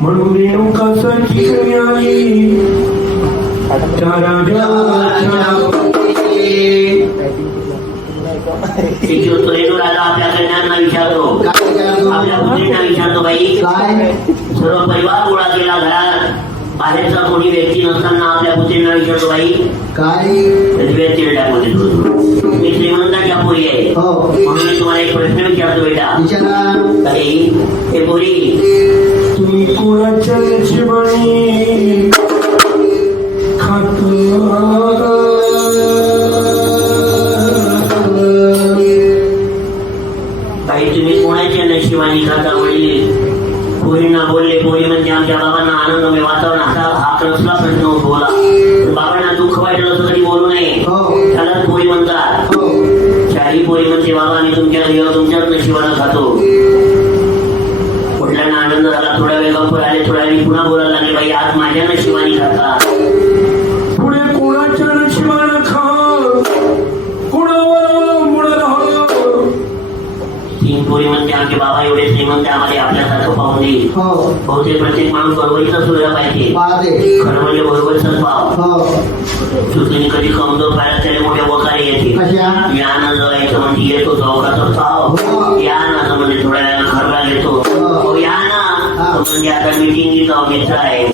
म्हणून रेणुका सखी मिळाली आपल्या कन्यांना विचारतो, आपल्या मुलींना विचारतो, बाई सर्व परिवार गोळा केला घरात, बाहेरचा कोणी व्यक्ती नसताना आपल्या पुत्रींना विचारतो, बाई काय व्यक्ती टाकून मी श्रीमंताच्या पोरी आहे म्हणून मी तुम्हाला एक प्रश्न विचारतो बेटा, हे पोरी तुम्ही कोणाच्या नशिबाने खात बाई, तुम्ही कोणाच्या नशिबाने खाता? वडील पोरींना बोलले, पोरी म्हणजे आमच्या बाबांना आनंदमय वातावरण हा कसला प्रश्न उद्भवला, बाबांना दुःख वाटलं असं कधी बोलू नये, त्यालाच पोरी म्हणतात. चारी पोरी म्हणते, बाबा मी तुमच्याच नशिबानं खातो. वडिलांना आनंद झाला, थोड्या वेळ गप्प आले, थोड्या वेळी पुन्हा बोलायला लागले, बाई आज माझ्या नशिबाने खाता. पुढे कोणाच्या नशिबानं खा, कोणावर अवलंबून राहा. तीन पोरी म्हणते, आमचे बाबा एवढे श्रीमंत आम्हाला आपल्यासारखं पाहून देईल. बहुतेक प्रत्येक माणूस बरोबरीचा सुद्धा पाहिजे, खरं म्हणजे बरोबरचाच पाव. तुम्ही कधी कमजोर पाहिला त्याला मोठ्या वकारे येते, या ना जवायचं म्हणजे येतो चौकाचा पाव, या ना म्हणजे थोड्या वेळाला खरला घेतो, या ना म्हणजे आता मिटिंग जाऊ घ्यायचं आहे,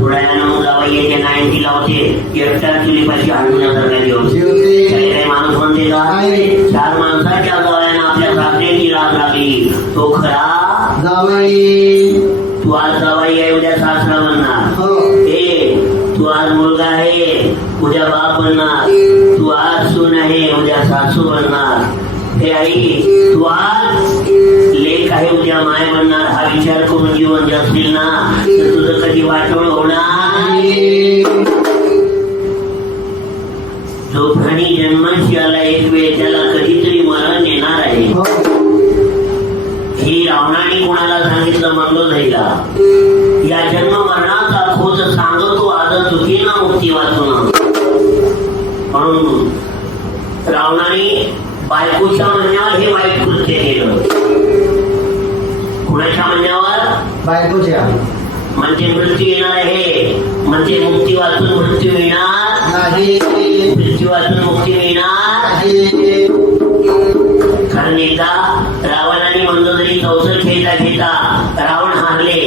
थोड्या वेळानं मग जावा येते 90 लावते, एकटा चुलीपाशी हलवण्यासारखा दिवस. काही माणूस म्हणते का 4 माणसाच्या जवळनं आपल्या सासऱ्याची राग लागली, तो खरा जावाई. तू आज जावाई आहे, उद्या सासरा बनणार. तू आज मुलगा आहे, उद्या बाप बनणार. तू आज सून आहे, उद्या सासू बनणार. हे आई, तू आज लेक आहे, उद्या माय बनणार. हा विचार करून जीवन जगशील ना तर तुझं कधी वाटोळ होणार. जो प्राणी जन्माशी आला एक वेळ त्याला कधीतरी मरण येणार आहे. ही रावणाने कोणाला सांगितलं? म्हणलो जाईला या जन्म मरणाचा खोज सांगतो आज चुकीनं मुक्ती वाचून. म्हणून रावणाने बायकोच्या म्हणण्यावर हे वाईट कृत्य केलं. कुणाच्या म्हणण्यावर? बायकोच्या. म्हणजे मृत्यू येणार आहे, म्हणजे मुक्ती वाचून मृत्यू मिळणार नाही, मृत्यू वाचून मुक्ती मिळणार. कारण एकदा रावणाने मंदोदरी कौशल खेळता खेळता रावण हारले,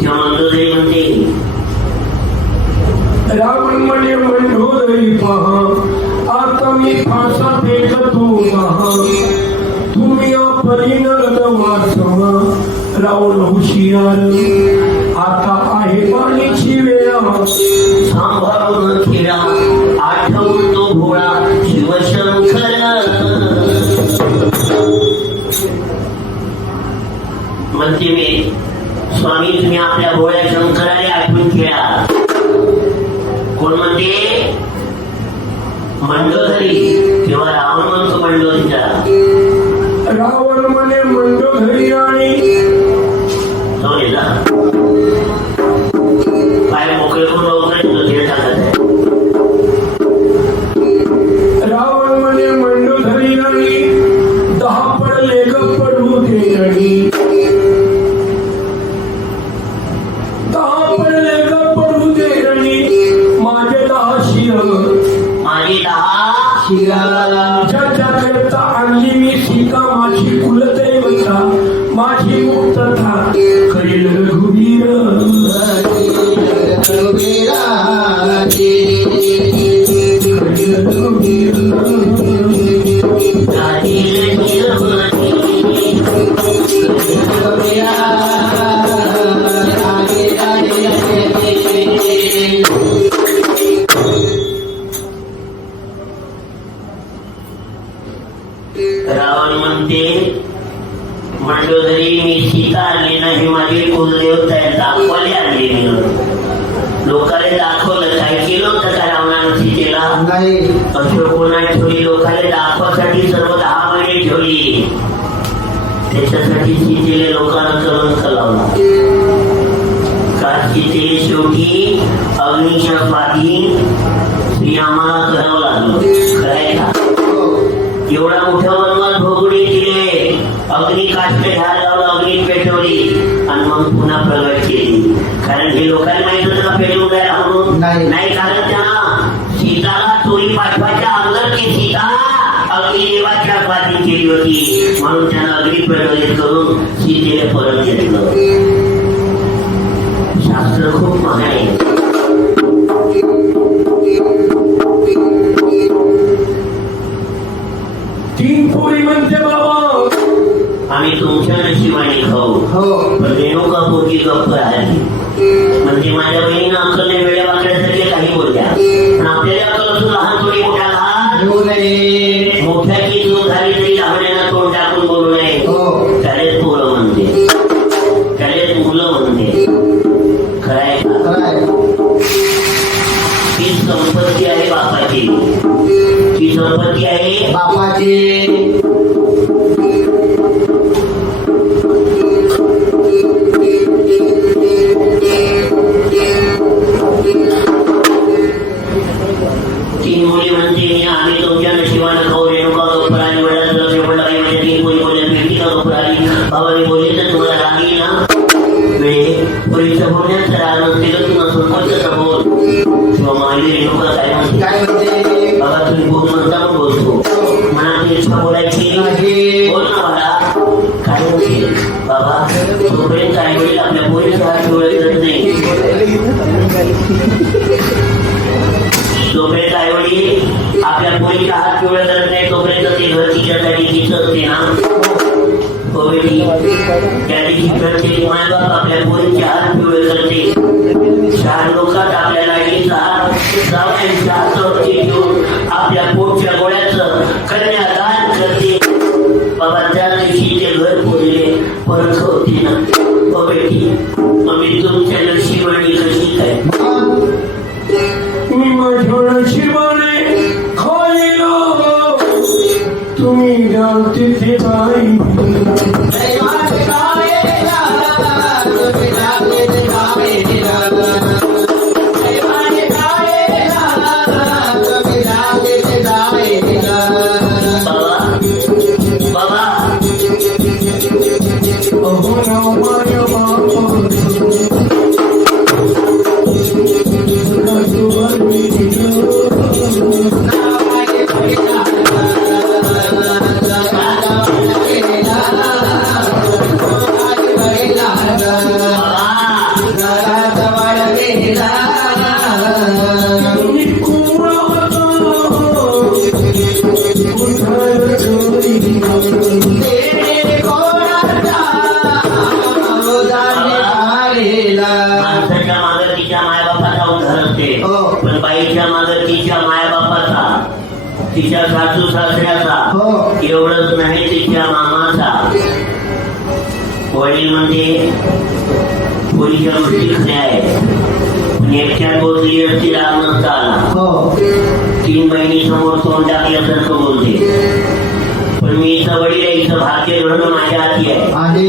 तेव्हा मंदोदरी म्हणते, रावण म्हणे मंदोदरी पहा आता मी फासा फेकतो पहा, तुम्ही अपरिणत वाचवा. रावण हुशियार आता आहे पाणीची वेळा, सांभाळून खेळा आठवून तो भोळा शिवशंकर. म्हणते मी स्वामी तुम्ही आपल्या भोळ्या शंकराला आठवून खेळा. कोण म्हणते मंडोधरी, तेव्हा रावण म्हणतो मंडोधरीला. रावण म्हणे मंडोधरी आणि पाय मोकळे करून वगैरे टाकत आहे. रावण म्हणे मंडोधरी आणि 10 पडले ग पडू दे आणि 10 पडले ग पडू दे आणि माझे 10 शिर, माझे 10 शिरा ज्याच्या करता आणली मी सीता माझी कुलदैवता, माझी मुक्तता करील रघुवीर. रावण म्हणते मंडोदरी मी सीता आणली नाही, माझी कुलदेवता आहे, दाखवायला आणली मी. लोकांना दाखवलं, काय केलं होतं का रावणानं सीतेला? अशोकोना ठेवली, लोकांना दाखवासाठी सर्व 10 महिने ठेवली. त्याच्यासाठी सीतेला लोकांना कलंक लावला. का सीतेला शेवटी अग्नीच्या स्वाधीन श्रीरामाला करावं लागलं. खरंय का? एवढा मोठा वनवास भोगणी केले, अग्नी काष्ट घ्यायला लावलं, अग्नी पेटवली आणि मग पुन्हा प्रगट केली. कारण हे लोकांना माहित होतं का पेटवून जायला म्हणून? नाही, कारण त्यांना सीताला चोरी पाठवायच्या अगोदर की सीता अग्निदेवाच्या स्वाधीन केली होती, म्हणून त्यांना अग्नी प्रज्वलित करून सीतेला परत घेतलं. शास्त्र खूप महान आहे. तीन पोरी म्हणते बाबा आम्ही तुमच्या नशिबाने खाऊ, पण रेणुका पोरगी गप्प राहिली. म्हणजे माझ्या बहिणीनं अक्कलने वेळ्या वाकड्यासारखे काही बोलल्या, पण आपल्याला अक्कल असून लहान थोडी मोठ्या लहान मोठ्याची चूक झाली तरी लहान्यानं तोंड टाकून बोलू नये. त्यालाच पोरं म्हणते, त्यालाच मुलं म्हणते. खरंय का? ही संपत्ती आहे बापाची, ही संपत्ती आहे बापाची. तीन मुली म्हणते आम्ही तुमच्या नशिबानं खाऊ. रेणुका गप्पर आली, वडिलांचं लक्ष पडलं काही म्हणजे 3 मुली बोलल्या, भेटी का गप्पर आली. बाबाने बोलले तर तुम्हाला रागी ना वेळे पोरीचं बोलण्याचं राग नसते का तुम्हाला स्वतःच बोल. किंवा माझी रेणुका काय म्हणते, बाबा तुम्ही बोल म्हणता मग बोलतो, मनात इच्छा बोलायची बोल ना मला. काय म्हणते बाबा, तोपर्यंत आई वडील आपल्या पोरीचा हात डोळे करत नाही, तोपर्यंत आई वडील आपल्या पोरीचा हात डोळे करत नाही, तोपर्यंत ते घर तिच्यासाठी तिचं असते ना. त्या दिवशी प्रत्येक मायबाप आपल्या पोरीचे हात पिवळे करते. 4 लोकात आपल्या लाडीचा हात जावयांच्या हातावरती घेऊन आपल्या पोटच्या गोळ्याचं कन्यादान करते. बाबा त्या दिवशी ते घर पोरले परत होते ना. बेटी आम्ही तुमच्या नशिबाने कशी काय? मी माझ्या नशिबाने खायला तुम्ही द्याल तिथे जाई. तिच्या सासू सासऱ्याचा एवढंच नाही, तिच्या मामाचा. वडील म्हणजे पोरीच्या गोष्टी खऱ्या आहेत. पण एकट्यात बोलली असती राग नसता आला. हो 3 महिने समोर तोंड टाकल्यासारखं बोलते. पण मी इथं वडील आहे, इथं भाग्य घडणं माझ्या हाती आहे. आणि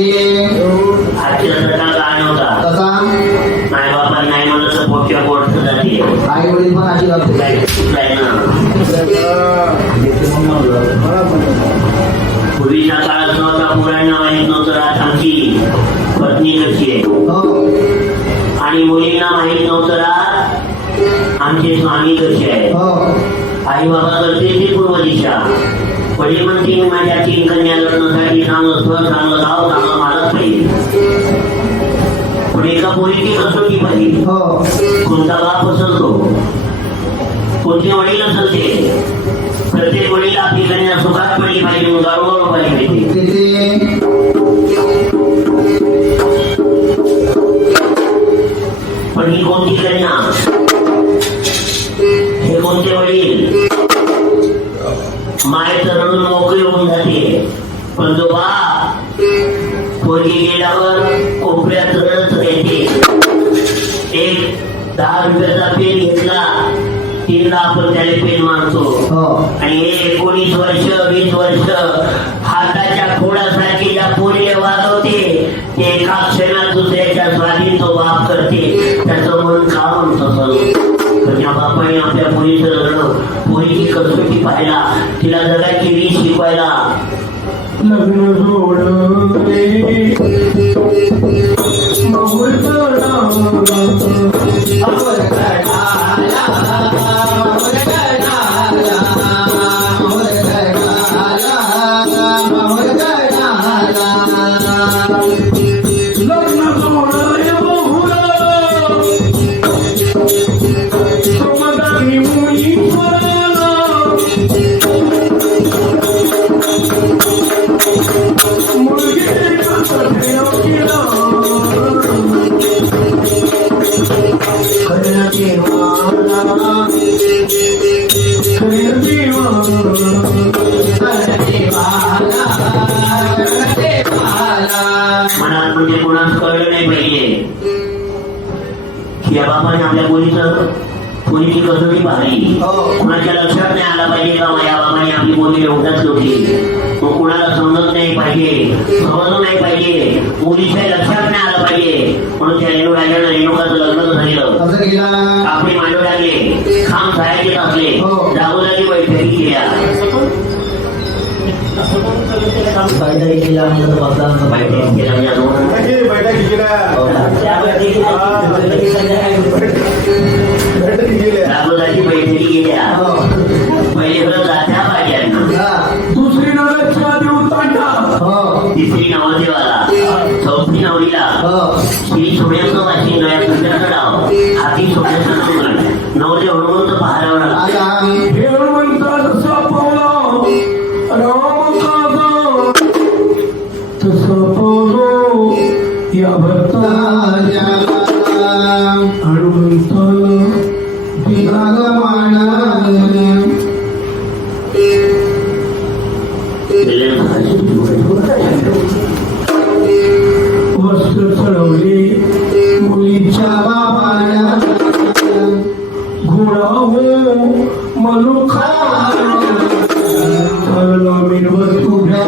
आजच्यासारखा काळ नव्हता. कसा नाही बापा नाही म्हणलं तर पोटच्या पोट जाते. आई वडील पण अशी लागते काय चुकलाय ना. पूर्वीच्या काळात नव्हता, मुलांना माहित नव्हतं रात आमची पत्नी कशी आहे, हो आणि मुलींना माहित नव्हतं रात आमचे स्वामी कसे आहे. हो आई बाबा करते ती पूर्व दिशा. वडील म्हणते मी माझ्या 3 कन्या लग्नासाठी चांगलं स्थळ, चांगलं गाव, चांगलं मालक पाहिजे. पण एका पोरीची कसोटी पाहिजे. हो कोणता बाप असतो, कोणते वडील असेल ते, प्रत्येक वडील आपली कन्या सुखात पडली पाहिजे, गाडोगाड पाहिजे. किती पण ही कोणती कन्या, हे कोणते वडील. माय रडून मोकळी होऊन जाते, पण तो बाप पोरगी गेल्यावर कोपऱ्यात रडत राहते. एक 10 रुपयाचा पेन घेतला, 3ला आपण त्याला पेन मारतो. हो आणि हे 19 वर्ष 20 वर्ष हाताच्या खोडासारखी ज्या पोरीला वागवते, ते एका क्षणात दुसऱ्याच्या स्वाधीन तो बाप करते. त्याचं मन का म्हणतो त्या बापाने आपल्या पोरीचं लग्न, पोरीची कसोटी पाहायला, तिला जगाची रीत शिकवायला. लग्न जोडले मनात म्हणजे कोणाच कळलं नाही पाहिजे की या बापाने आपल्या पोरीची कसोटी पाहिली. कुणाच्या लक्षात नाही आला पाहिजे का या बाबाने आपली पोरगी एवढ्याच होती. मग कुणाला समजत नाही पाहिजे, समजलं नाही पाहिजे, मुलीच्या लक्षात नाही आलं पाहिजे. म्हणून त्या रेणुकाचं लग्न झालं, आपले मांडव लागले, खांब खायचे असले, जागोजागी बैठकी केल्या. जागोजागी बैठकी गेल्या. पहिले बरं जात्या पाहिजे, दुसरी नवऱ्याच्या देऊ तांडा, तिसरी नवरदेवाला, चौथी नवरीला, श्री सोन्याचं वाशी नव्या सुंदरचं डाव, हाती सोन्याचं सुगण, नवरदेव हनुमंत पहारावर आला. हे हनुमंता जसा पावला राम काजा, तसा पावलो या भक्ताच्या. हनुमंताला वस्त्र चढवले मुलीच्या बाबाला, घोडा हो मनुखा मिरवत उभ्या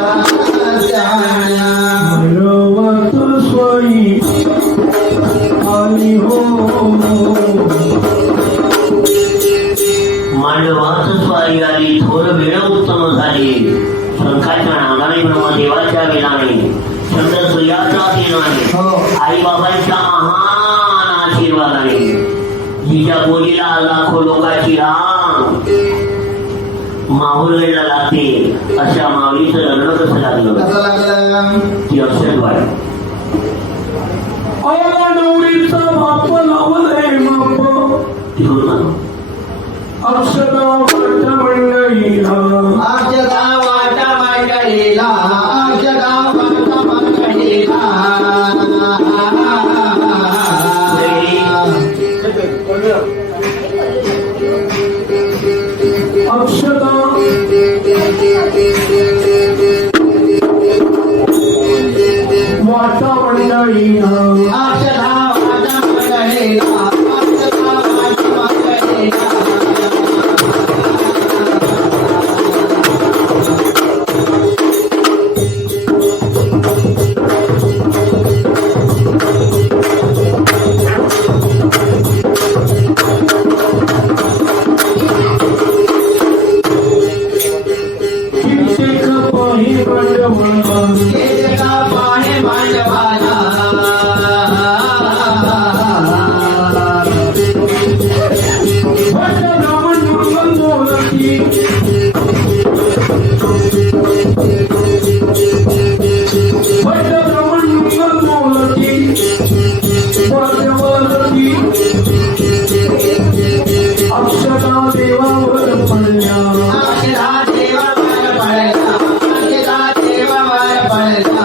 मिरवत स्वाई आली हो. मांडवात स्वारी आली, थोर वेळ उत्तम झाली. शंखाच्या नागाने ब्रह्मदेवाच्या वेळाने, चंद्र सूर्याच्या किरणाने, आई बाबांच्या महान आशीर्वादाने, जिच्या बोलीला लाखो लोकांची रांग माहुलीला लागते, अशा माऊलीचं लग्न कसं लागलं ती अक्षर वाढ. नवरीचा बाप लावलंय माप, तिकडून आलो अक्षता वाटा मंडळीला, अक्षता वाटा मंडळीला, अक्षता वाटा मंडळीला. अक्षता वाटा मंडळीला, अक्षता अक्षता देवावर पडल्या अक्षरा देवावर पडला अक्षरा देवावर पडला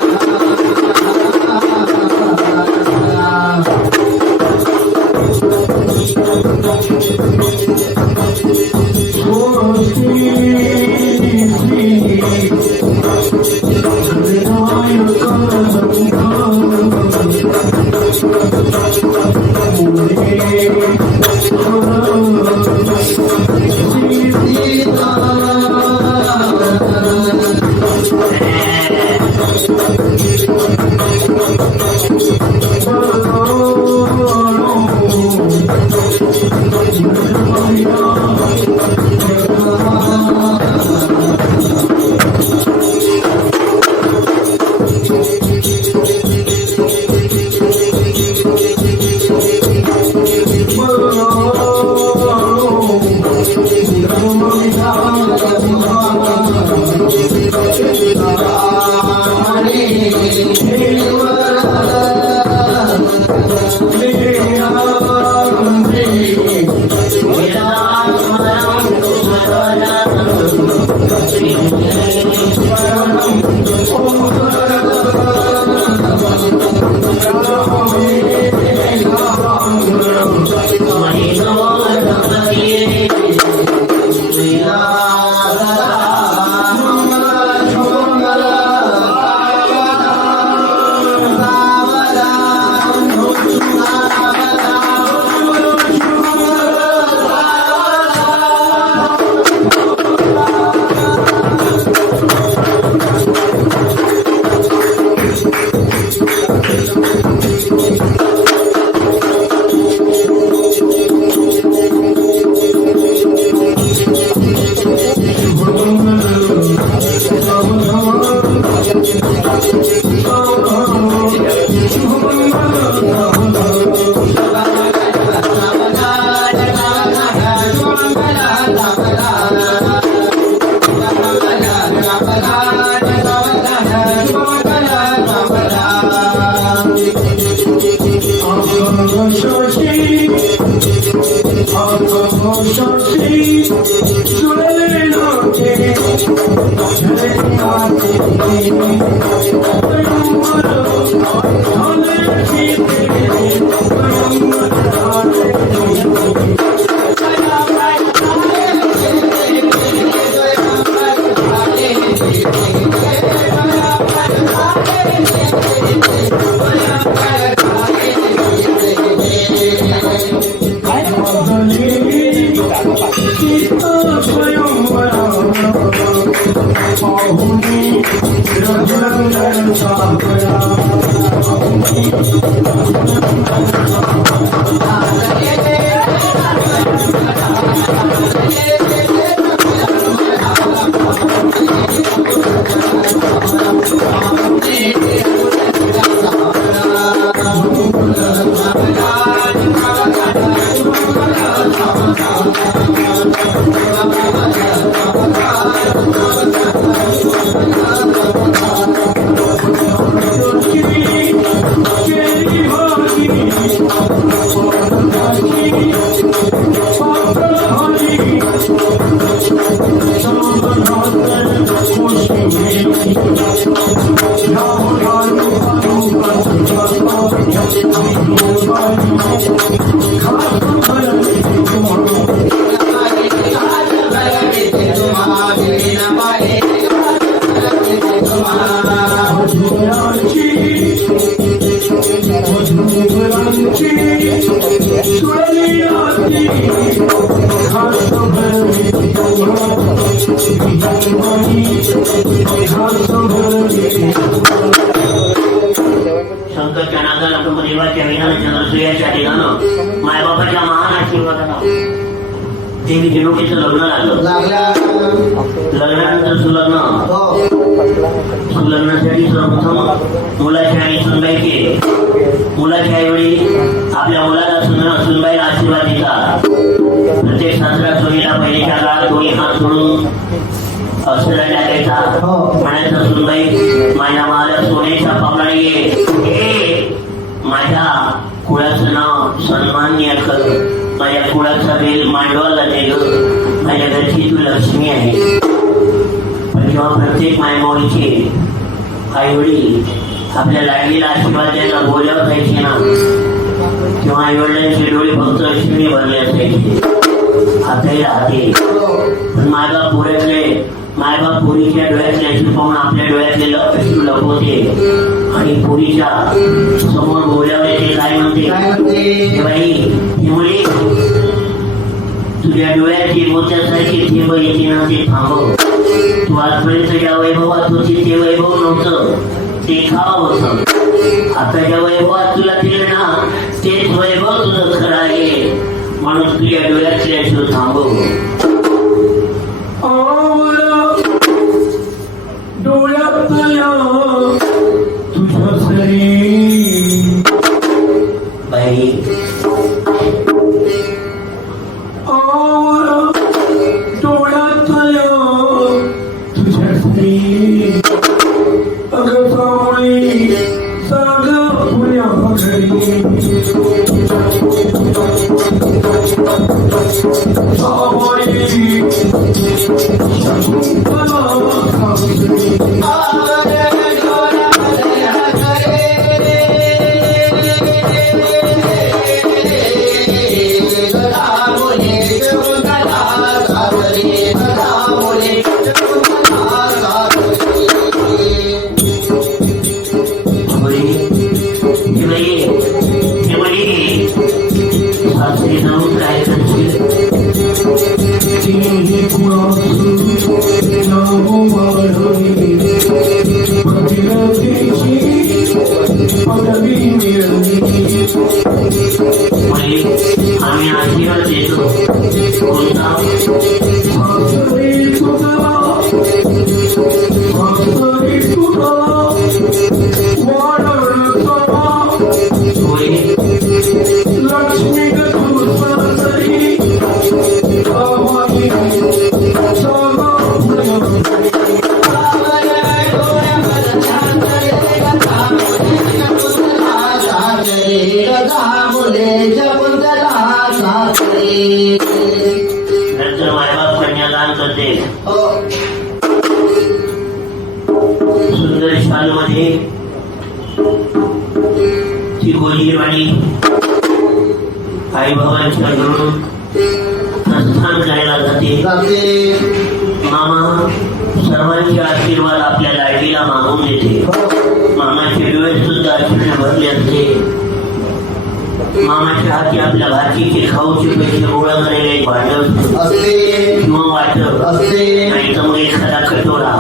शंकरच्या नादाला कुटुंबदेवाच्या विधानाच्या नरसुयाच्या ठिकाणं मायबापाच्या महान आशीर्वादानं देवी जिनुकीचं लग्न लागलं. लग्नानंतर सुलग्न सुलग्नासाठी सर्वप्रथम मुलाच्या आई सुनबाई केले. मुलाच्या आईवडील आपल्या मुलाला सुनबाईला आशीर्वाद देतात. प्रत्येक सासरा सोनीला पहिलेच्या काळात दोन्ही हात जोडून अक्षरा टाकायचा. म्हणायचं सुनबाई माझ्या माझ्या सोन्याच्या पावलाने ये, माझ्या कुळाचं नाव सन्मान्य कर, माझ्या कुळाचा वेल मांडवाला दे ग, माझ्या घरची तू लक्ष्मी आहे. पण जेव्हा प्रत्येक मायमोळीचे आई वडील आपल्या लाडलीला आशीर्वाद द्यायला बोलावर जायचे ना, तेव्हा आई वडिलांचे डोळे फक्त अश्विनी भरले असायचे. आताही राहते, पण मायबाप पोरीच्या डोळ्यातले अश्रू पाहून आपल्या डोळ्यातले अश्रू लपवते आणि पोरीच्या समोर बोलावर ते काय म्हणते, बाई ही मुली तुझ्या डोळ्याची मोत्यासारखी थेंब येते ना, ते थांबव. तू आजपर्यंत ज्या वैभवात होती ते वैभव नव्हतं, ते खावं होतं. आता ज्या वैभवात तुला दिलं ना, तेच वैभव तुझं खरं आहे. म्हणून तुझ्या डोळ्यातले अश्रू थांबव. डोळ्यातल्या तुझ्या सरी बाई डोळ्यातल्या तुझ्या सरी अगं सावळी साग पुण्या घरी आम्ही आशीर्वाद देतो. कोणता लक्ष्मी नंतर मायबाप कन्यादान करते. सुंदर शाल मध्ये ती गोजीरवाणी आई बाबांच्या घरून प्रस्थान करायला जाते. मामा सर्वांचे आशीर्वाद आपल्या लाडीला मागून देते. मामाचे डोळे सुद्धा अश्रूने भरले असते. मामाच्या हाती आपल्या भाजीचे खाऊचे पैसे गोळा करायला एक भांडव किंवा वाटप नाही तर मग एखादा कटोरा.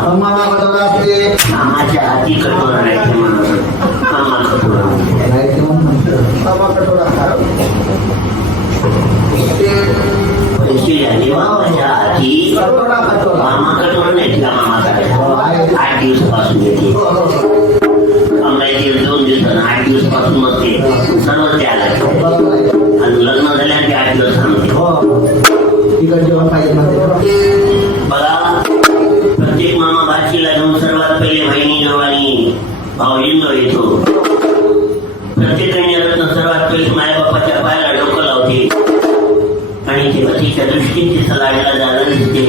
मामाच्या हाती कटोरा नाही, मामा कटोरा पैसे झाले मामाच्या हाती. मामा कटोरा नाही का मामाकडे 8 दिवसापासून येते. कमरायचे 2 दिवसानं 8 दिवसापासून मग ते सर्व द्यायला आणि लग्न झाल्याने 8 दिवस सांगते. बघा प्रत्येक मामा भाचीला घेऊन सर्वात पहिले बहिणी जवळ आणि भाऊजींजवळ येतो. प्रत्येक कन्यारत्न सर्वात पहिले माझ्या बाप्पाच्या पायाला डोकं लावते आणि ते पतीच्या दृष्टीने तिचा लाडला जायला दिसते.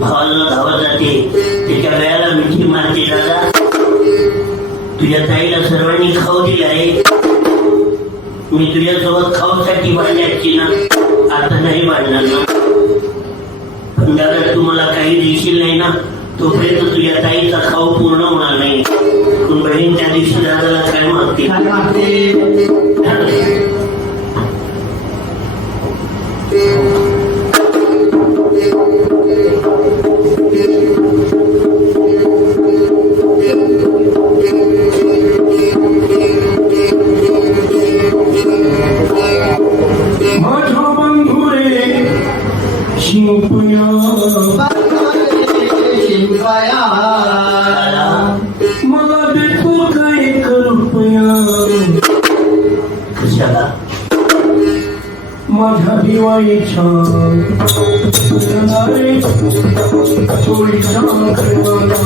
भावाला धावत जाते, त्याच्या वेळाला मिठी मारते. दादा तुझ्या ताईला सर्वांनी खाऊ दिला आहे, मी तुझ्यासोबत खाऊसाठी वाढण्याची ना, आता नाही वाढणार ना. पण दादा तुम्हाला काही देशील नाही ना, तोपर्यंत तुझ्या ताईचा खाऊ पूर्ण होणार नाही. पण बहीण त्या दिवशी दादाला काय मागते, मला देतो काय रुपया. कशाला माझ्या दिवाळीच्या रंगाने चोळीच्या खेळाला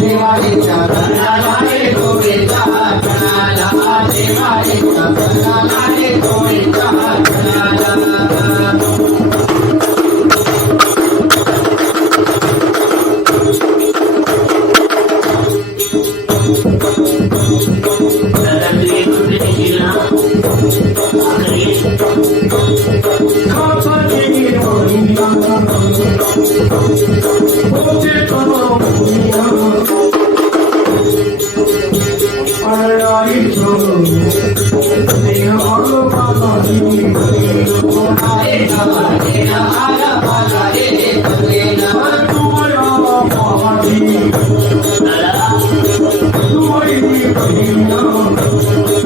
दिवाळीच्या रंगाला रे गोडीचा खेळाला दिवाळीच्या रंगाला रे गोडीचा खेळाला दादा तू एक रुपये देशील ना आखरी खाचाची गिरवाणीला होते कमावणीला अडळाईचं देह आलं पाजारी रे गवारे आला बाला रे बघेना तुम्हाला पाहाजी दादा तुम्ही बहिणा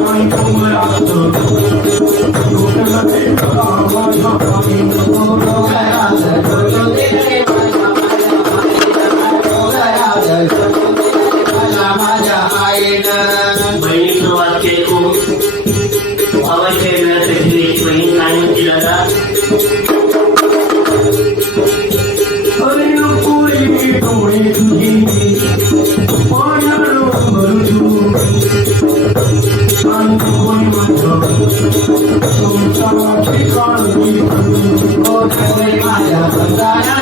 आणि तुम्हाला लोकांना ते माझ्या बहिणीचं वाक्य ऐकून अवश्य मिळण्यासाठी एक बहीण काय म्हणते दादा अरे नको डोळे तुझी पाण्यानं भरजू आणि कोणी माझं तुमच्या ठिकाणी माझ्या बंधारा